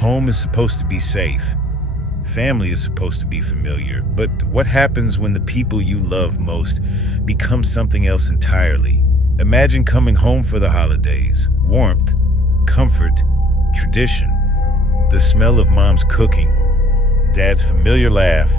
Home is supposed to be safe. Family is supposed to be familiar. But what happens when the people you love most become something else entirely? Imagine coming home for the holidays. Warmth, comfort, tradition. The smell of mom's cooking. Dad's familiar laugh.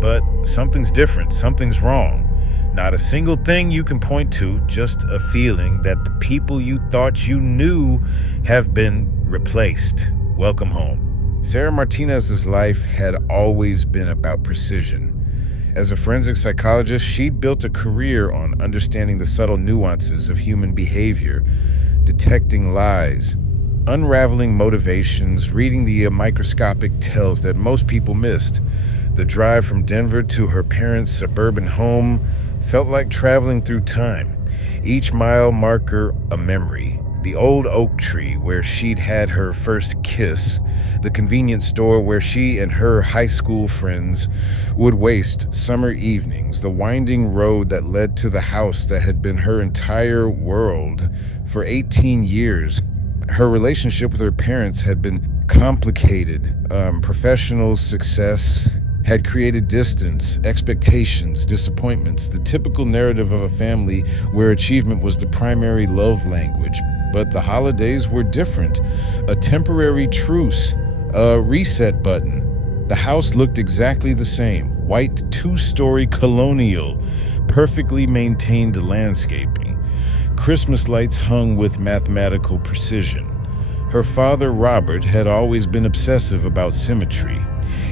But something's different. Something's wrong. Not a single thing you can point to, just a feeling that the people you thought you knew have been replaced. Welcome home. Sarah Martinez's life had always been about precision. As a forensic psychologist, she'd built a career on understanding the subtle nuances of human behavior, detecting lies, unraveling motivations, reading the microscopic tells that most people missed. The drive from Denver to her parents' suburban home felt like traveling through time. Each mile marker a memory. The old oak tree where she'd had her first kiss, the convenience store where she and her high school friends would waste summer evenings, the winding road that led to the house that had been her entire world for 18 years. Her relationship with her parents had been complicated. Professional success had created distance, expectations, disappointments, the typical narrative of a family where achievement was the primary love language. But the holidays were different. A temporary truce, a reset button. The house looked exactly the same. White, two-story colonial, perfectly maintained landscaping. Christmas lights hung with mathematical precision. Her father, Robert, had always been obsessive about symmetry.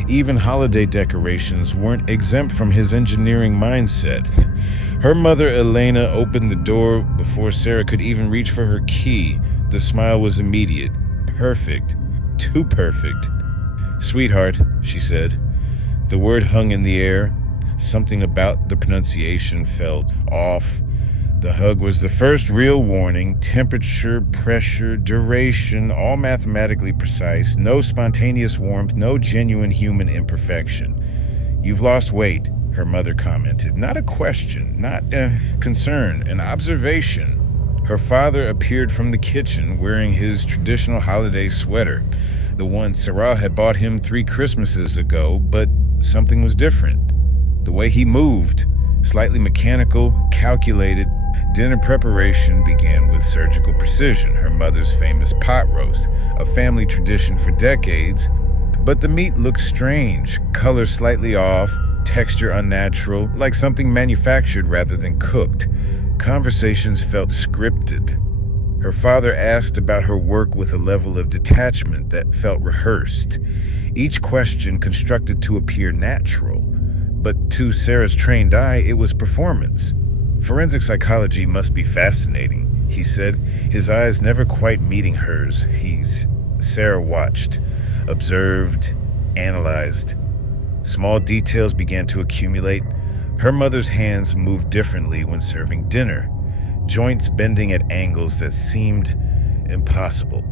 Even holiday decorations weren't exempt from his engineering mindset. Her mother, Elena, opened the door before Sarah could even reach for her key. The smile was immediate. Perfect. Too perfect. "Sweetheart," she said. The word hung in the air. Something about the pronunciation felt off. The hug was the first real warning. Temperature, pressure, duration, all mathematically precise. No spontaneous warmth, no genuine human imperfection. "You've lost weight," her mother commented. Not a question, not a concern, an observation. Her father appeared from the kitchen wearing his traditional holiday sweater, the one Sarah had bought him 3 Christmases ago, but something was different. The way he moved, slightly mechanical, calculated. Dinner preparation began with surgical precision, her mother's famous pot roast, a family tradition for decades. But the meat looked strange, color slightly off, texture unnatural, like something manufactured rather than cooked. Conversations felt scripted. Her father asked about her work with a level of detachment that felt rehearsed, each question constructed to appear natural. But to Sarah's trained eye, it was performance. "Forensic psychology must be fascinating," he said, his eyes never quite meeting hers. Sarah watched, observed, analyzed. Small details began to accumulate. Her mother's hands moved differently when serving dinner, joints bending at angles that seemed impossible.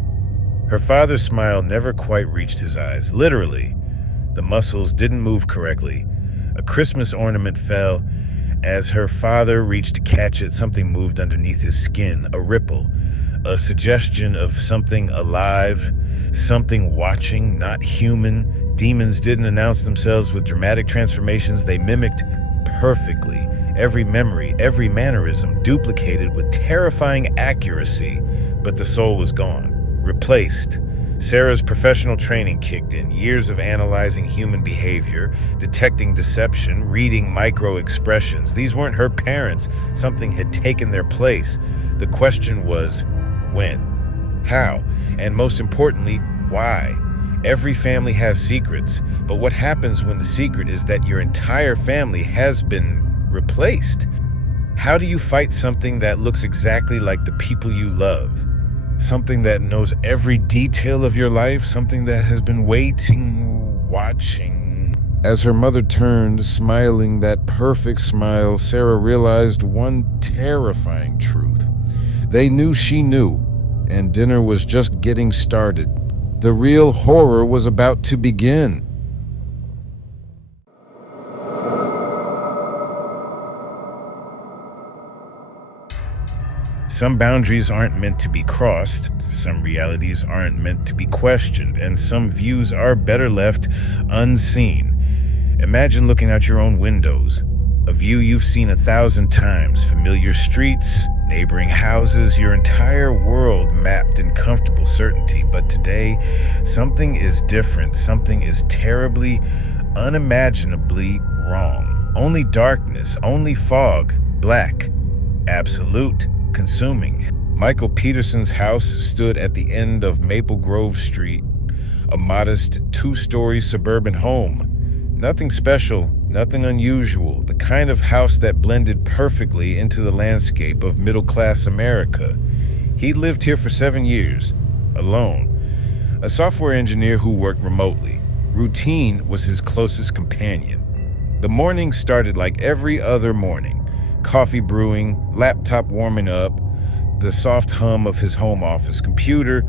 Her father's smile never quite reached his eyes. Literally, the muscles didn't move correctly. A Christmas ornament fell. As her father reached to catch it, something moved underneath his skin, a ripple, a suggestion of something alive, something watching, not human. Demons didn't announce themselves with dramatic transformations. They mimicked perfectly. Every memory, every mannerism, duplicated with terrifying accuracy. But the soul was gone, replaced. Sarah's professional training kicked in, years of analyzing human behavior, detecting deception, reading micro-expressions. These weren't her parents. Something had taken their place. The question was, when? How? And most importantly, why? Every family has secrets, but what happens when the secret is that your entire family has been replaced? How do you fight something that looks exactly like the people you love? Something that knows every detail of your life, something that has been waiting, watching. As her mother turned, smiling that perfect smile, Sarah realized one terrifying truth. They knew she knew, and dinner was just getting started. The real horror was about to begin. Some boundaries aren't meant to be crossed, some realities aren't meant to be questioned, and some views are better left unseen. Imagine looking out your own windows, a view you've seen 1,000 times, familiar streets, neighboring houses, your entire world mapped in comfortable certainty. But today, something is different, something is terribly, unimaginably wrong. Only darkness, only fog, black, absolute, consuming. Michael Peterson's house stood at the end of Maple Grove Street, a modest 2-story suburban home. Nothing special, nothing unusual, the kind of house that blended perfectly into the landscape of middle-class America. He lived here for 7 years, alone, a software engineer who worked remotely. Routine was his closest companion. The morning started like every other morning. Coffee brewing, laptop warming up, the soft hum of his home office computer.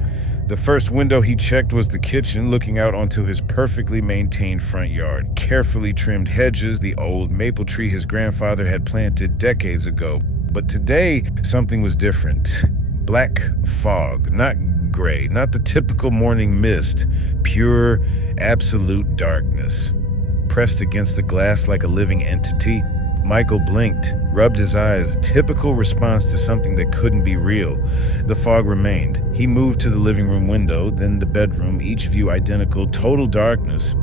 The first window he checked was the kitchen, looking out onto his perfectly maintained front yard. Carefully trimmed hedges, the old maple tree his grandfather had planted decades ago. But today, something was different. Black fog, not gray, not the typical morning mist, pure, absolute darkness. Pressed against the glass like a living entity, Michael blinked, rubbed his eyes, typical response to something that couldn't be real. The fog remained. He moved to the living room window, then the bedroom, each view identical, total darkness.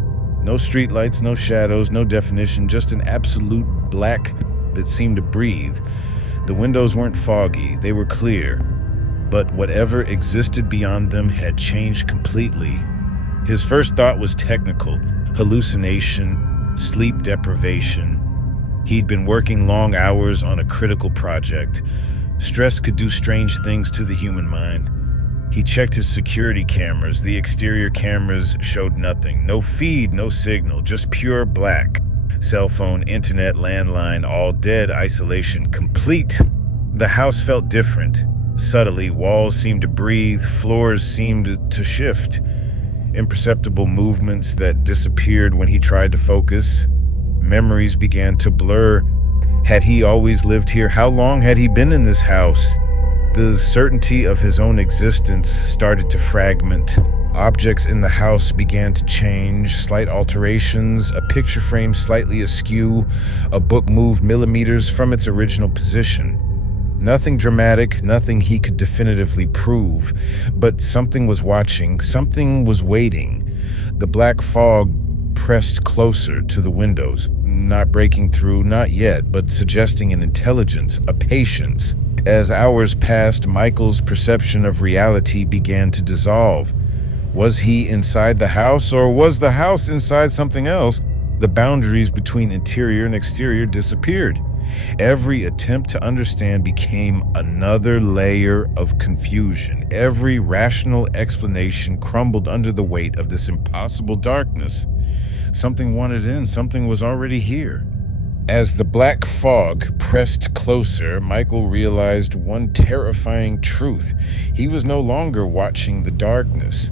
No streetlights, no shadows, no definition, just an absolute black that seemed to breathe. The windows weren't foggy, they were clear. But whatever existed beyond them had changed completely. His first thought was technical, hallucination, sleep deprivation. He'd been working long hours on a critical project. Stress could do strange things to the human mind. He checked his security cameras. The exterior cameras showed nothing. No feed, no signal, just pure black. Cell phone, internet, landline, all dead, isolation complete. The house felt different. Subtly, walls seemed to breathe, floors seemed to shift. Imperceptible movements that disappeared when he tried to focus. Memories began to blur. Had he always lived here? How long had he been in this house? The certainty of his own existence started to fragment. Objects in the house began to change, slight alterations, a picture frame slightly askew, a book moved millimeters from its original position. Nothing dramatic, nothing he could definitively prove, but something was watching, something was waiting. The black fog pressed closer to the windows, not breaking through, not yet, but suggesting an intelligence, a patience. As hours passed, Michael's perception of reality began to dissolve. Was he inside the house, or was the house inside something else? The boundaries between interior and exterior disappeared. Every attempt to understand became another layer of confusion. Every rational explanation crumbled under the weight of this impossible darkness. Something wanted in, something was already here. As the black fog pressed closer, Michael realized one terrifying truth. He was no longer watching the darkness.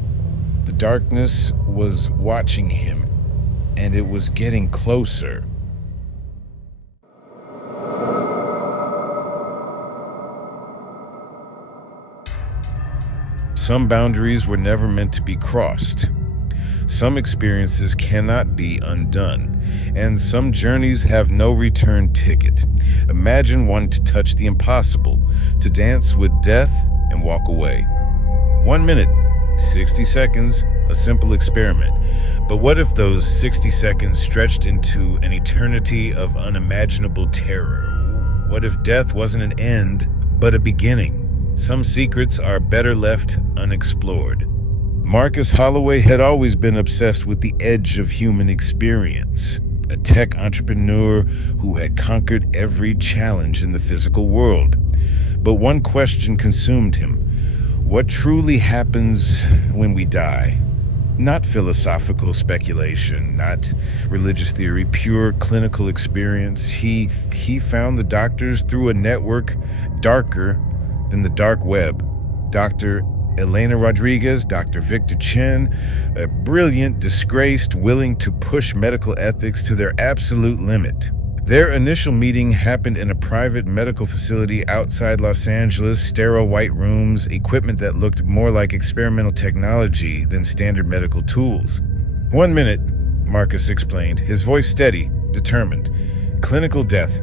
The darkness was watching him, and it was getting closer. Some boundaries were never meant to be crossed. Some experiences cannot be undone, and some journeys have no return ticket. Imagine wanting to touch the impossible, to dance with death and walk away. 1 minute, 60 seconds, a simple experiment. But what if those 60 seconds stretched into an eternity of unimaginable terror? What if death wasn't an end, but a beginning? Some secrets are better left unexplored. Marcus Holloway had always been obsessed with the edge of human experience, a tech entrepreneur who had conquered every challenge in the physical world. But one question consumed him. What truly happens when we die? Not philosophical speculation, not religious theory, pure clinical experience. He found the doctors through a network darker than the dark web. Dr. Elena Rodriguez, Dr. Victor Chen, a brilliant, disgraced, willing to push medical ethics to their absolute limit. Their initial meeting happened in a private medical facility outside Los Angeles, sterile white rooms, equipment that looked more like experimental technology than standard medical tools. 1 minute, Marcus explained, his voice steady, determined. Clinical death,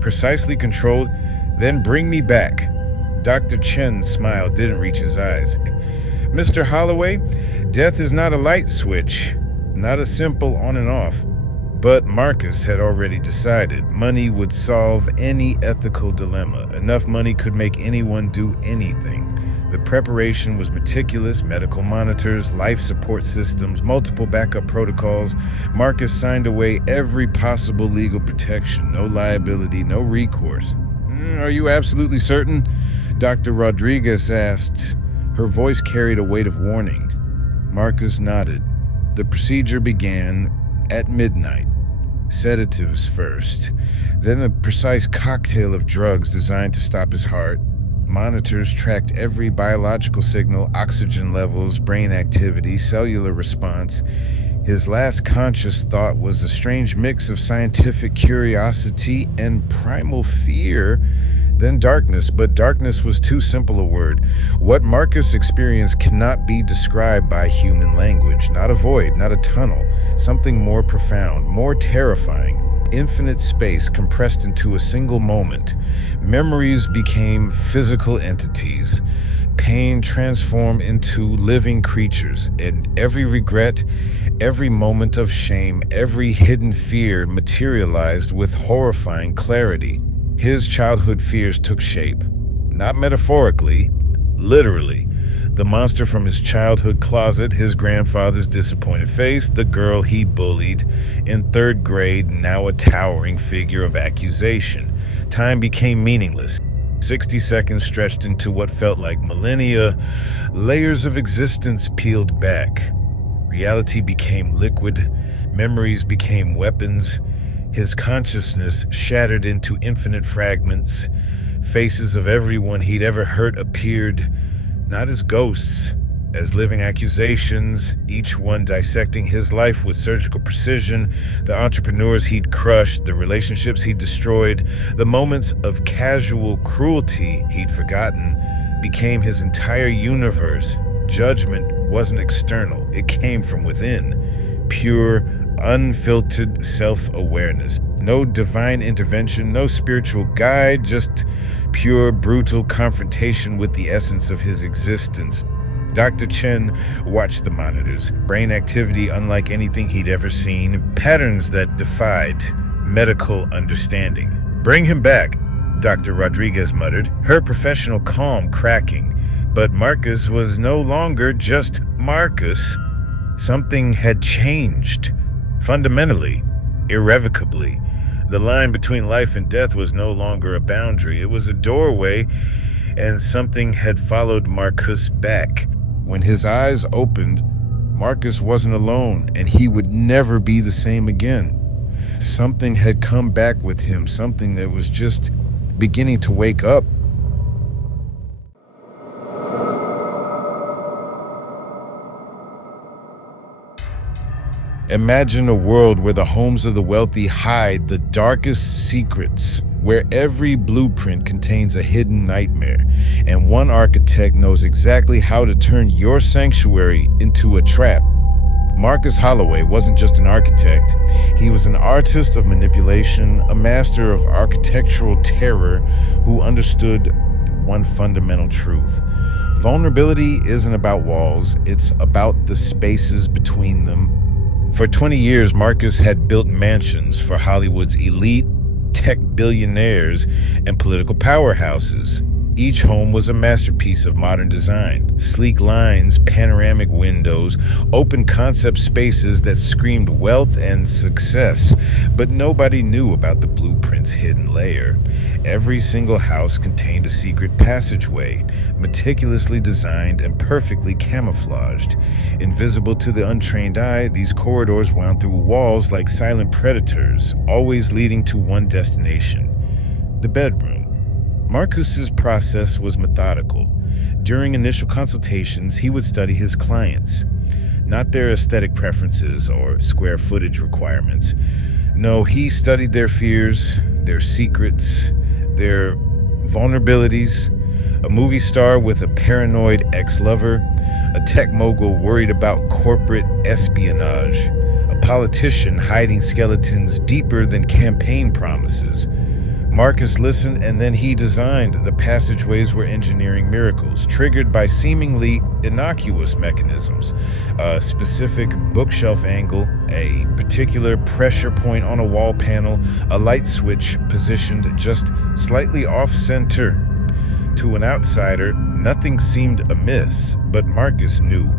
precisely controlled, then bring me back. Dr. Chen's smile didn't reach his eyes. Mr. Holloway, death is not a light switch, not a simple on and off. But Marcus had already decided money would solve any ethical dilemma. Enough money could make anyone do anything. The preparation was meticulous: medical monitors, life support systems, multiple backup protocols. Marcus signed away every possible legal protection. No liability, no recourse. Are you absolutely certain? Dr. Rodriguez asked. Her voice carried a weight of warning. Marcus nodded. The procedure began at midnight. Sedatives first, then a precise cocktail of drugs designed to stop his heart. Monitors tracked every biological signal: oxygen levels, brain activity, cellular response. His last conscious thought was a strange mix of scientific curiosity and primal fear. Then darkness, but darkness was too simple a word. What Marcus experienced cannot be described by human language. Not a void, not a tunnel. Something more profound, more terrifying. Infinite space compressed into a single moment. Memories became physical entities. Pain transformed into living creatures, and every regret, every moment of shame, every hidden fear materialized with horrifying clarity. His childhood fears took shape, not metaphorically, literally. The monster from his childhood closet, his grandfather's disappointed face, the girl he bullied in 3rd grade, now a towering figure of accusation. Time became meaningless. 60 seconds stretched into what felt like millennia. Layers of existence peeled back. Reality became liquid. Memories became weapons. His consciousness shattered into infinite fragments. Faces of everyone he'd ever hurt appeared, not as ghosts, as living accusations, each one dissecting his life with surgical precision. The entrepreneurs he'd crushed, the relationships he'd destroyed, the moments of casual cruelty he'd forgotten became his entire universe. Judgment wasn't external, it came from within. Pure, unfiltered self-awareness. No divine intervention, no spiritual guide, just pure, brutal confrontation with the essence of his existence. Dr. Chen watched the monitors. Brain activity unlike anything he'd ever seen. Patterns that defied medical understanding. Bring him back, Dr. Rodriguez muttered, her professional calm cracking. But Marcus was no longer just Marcus. Something had changed. Fundamentally, irrevocably. The line between life and death was no longer a boundary. It was a doorway, and something had followed Marcus back. When his eyes opened, Marcus wasn't alone, and he would never be the same again. Something had come back with him, something that was just beginning to wake up. Imagine a world where the homes of the wealthy hide the darkest secrets, where every blueprint contains a hidden nightmare, and one architect knows exactly how to turn your sanctuary into a trap. Marcus Holloway wasn't just an architect. He was an artist of manipulation, a master of architectural terror who understood one fundamental truth. Vulnerability isn't about walls, it's about the spaces between them. For 20 years, Marcus had built mansions for Hollywood's elite, tech billionaires, and political powerhouses. Each home was a masterpiece of modern design. Sleek lines, panoramic windows, open concept spaces that screamed wealth and success. But nobody knew about the blueprint's hidden layer. Every single house contained a secret passageway, meticulously designed and perfectly camouflaged. Invisible to the untrained eye, these corridors wound through walls like silent predators, always leading to one destination: the bedroom. Marcus's process was methodical. During initial consultations, he would study his clients, not their aesthetic preferences or square footage requirements, No, he studied their fears, their secrets, their vulnerabilities. A movie star with a paranoid ex-lover, a tech mogul worried about corporate espionage, a politician hiding skeletons deeper than campaign promises. Marcus listened, and then he designed. The passageways were engineering miracles, triggered by seemingly innocuous mechanisms. A specific bookshelf angle, a particular pressure point on a wall panel, a light switch positioned just slightly off-center. To an outsider, nothing seemed amiss, but Marcus knew.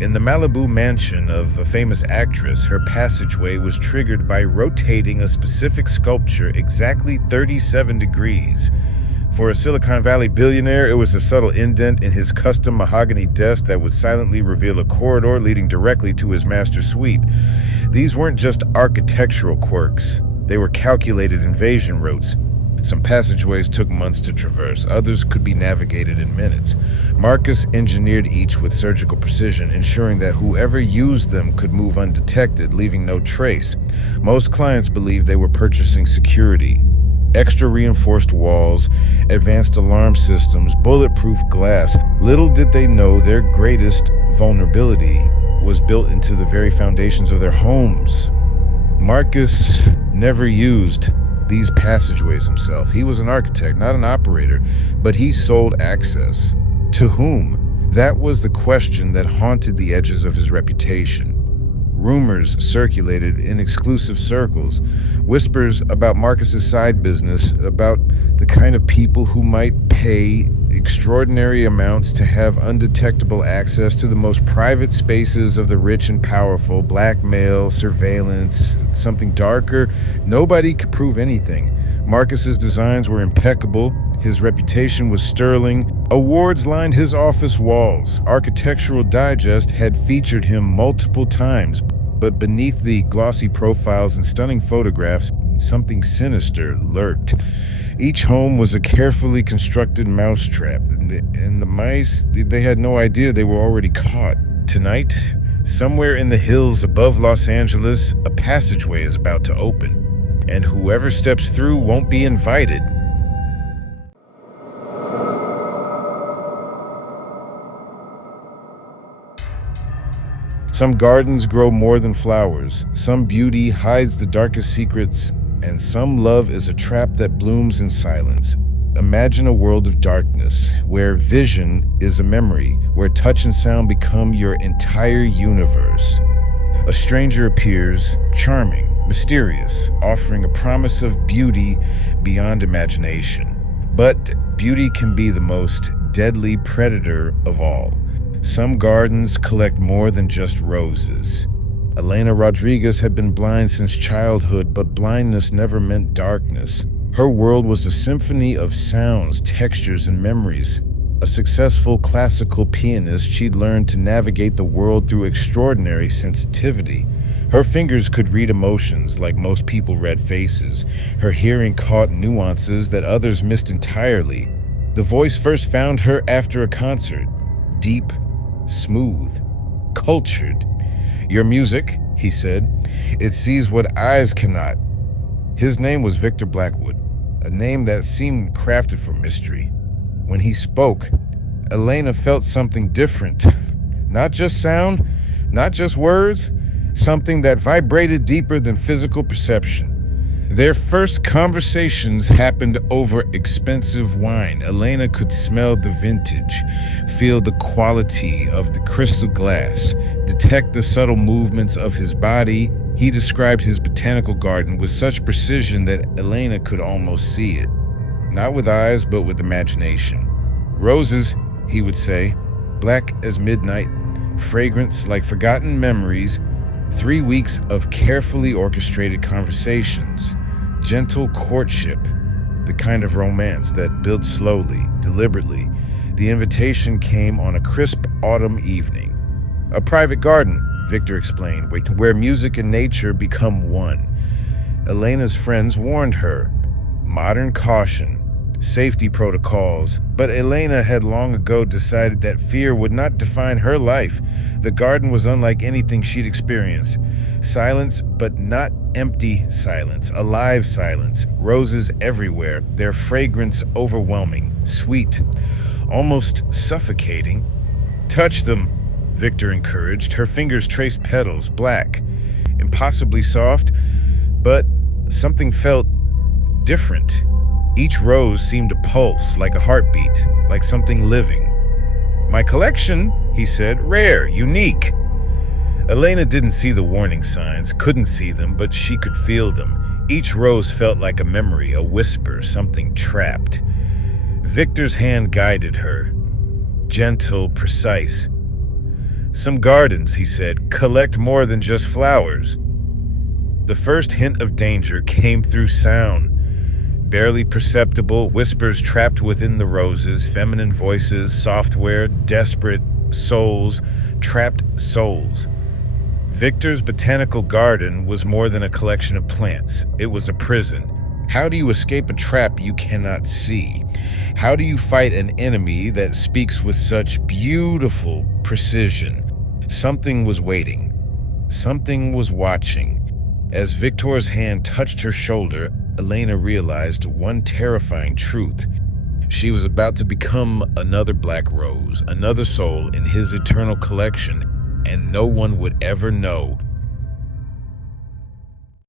In the Malibu mansion of a famous actress, her passageway was triggered by rotating a specific sculpture exactly 37 degrees. For a Silicon Valley billionaire, it was a subtle indent in his custom mahogany desk that would silently reveal a corridor leading directly to his master suite. These weren't just architectural quirks. They were calculated invasion routes. Some passageways took months to traverse. Others could be navigated in minutes. Marcus engineered each with surgical precision, ensuring that whoever used them could move undetected, leaving no trace. Most clients believed they were purchasing security. Extra reinforced walls, advanced alarm systems, bulletproof glass. Little did they know their greatest vulnerability was built into the very foundations of their homes. Marcus never used these passageways himself. He was an architect, not an operator, but he sold access. To whom? That was the question that haunted the edges of his reputation. Rumors circulated in exclusive circles, whispers about Marcus's side business, about the kind of people who might pay extraordinary amounts to have undetectable access to the most private spaces of the rich and powerful, blackmail, surveillance, something darker. Nobody could prove anything. Marcus's designs were impeccable. His reputation was sterling. Awards lined his office walls. Architectural Digest had featured him multiple times, but beneath the glossy profiles and stunning photographs, something sinister lurked. Each home was a carefully constructed mousetrap, and the mice, they had no idea they were already caught. Tonight, somewhere in the hills above Los Angeles, a passageway is about to open, and whoever steps through won't be invited. Some gardens grow more than flowers, some beauty hides the darkest secrets, and some love is a trap that blooms in silence. Imagine a world of darkness, where vision is a memory, where touch and sound become your entire universe. A stranger appears, charming, mysterious, offering a promise of beauty beyond imagination. But beauty can be the most deadly predator of all. Some gardens collect more than just roses. Elena Rodriguez had been blind since childhood, but blindness never meant darkness. Her world was a symphony of sounds, textures, and memories. A successful classical pianist, she'd learned to navigate the world through extraordinary sensitivity. Her fingers could read emotions like most people read faces. Her hearing caught nuances that others missed entirely. The voice first found her after a concert. Deep, smooth, cultured. Your music, he said, it sees what eyes cannot. His name was Victor Blackwood, a name that seemed crafted for mystery. When he spoke, Elena felt something different. Not just sound, not just words, something that vibrated deeper than physical perception. Their first conversations happened over expensive wine. Elena could smell the vintage, feel the quality of the crystal glass, detect the subtle movements of his body. He described his botanical garden with such precision that Elena could almost see it. Not with eyes, but with imagination. Roses, he would say, black as midnight, fragrance like forgotten memories. 3 weeks of carefully orchestrated conversations. Gentle courtship, the kind of romance that builds slowly, deliberately. The invitation came on a crisp autumn evening. A private garden, Victor explained, where music and nature become one. Elena's friends warned her. Modern caution. safety protocols, but Elena had long ago decided that fear would not define her life. The garden was unlike anything she'd experienced. Silence, but not empty silence, alive silence. Roses everywhere, their fragrance overwhelming, sweet, almost suffocating. "Touch them," Victor encouraged. Her fingers traced petals, black, impossibly soft, but something felt different. Each rose seemed to pulse like a heartbeat, like something living. "My collection," he said, "rare, unique." Elena didn't see the warning signs, couldn't see them, but she could feel them. Each rose felt like a memory, a whisper, something trapped. Victor's hand guided her, gentle, precise. "Some gardens," he said, "collect more than just flowers." The first hint of danger came through sound. Barely perceptible, whispers trapped within the roses, feminine voices, software, desperate souls, trapped souls. Victor's botanical garden was more than a collection of plants. It was a prison. How do you escape a trap you cannot see? How do you fight an enemy that speaks with such beautiful precision? Something was waiting. Something was watching. As Victor's hand touched her shoulder, Elena realized one terrifying truth. She was about to become another black rose, another soul in his eternal collection, and no one would ever know